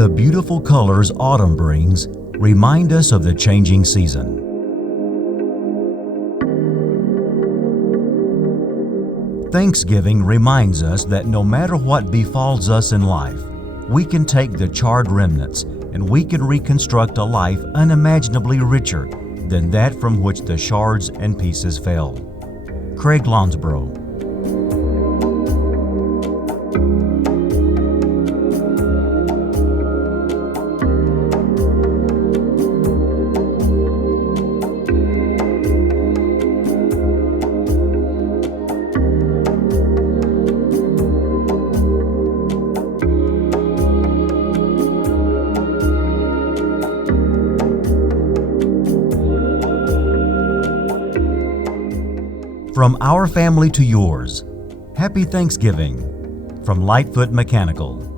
The beautiful colors autumn brings remind us of the changing season. Thanksgiving reminds us that no matter what befalls us in life, we can take the charred remnants and we can reconstruct a life unimaginably richer than that from which the shards and pieces fell. Craig Lounsbrough. From our family to yours, Happy Thanksgiving from Lightfoot Mechanical.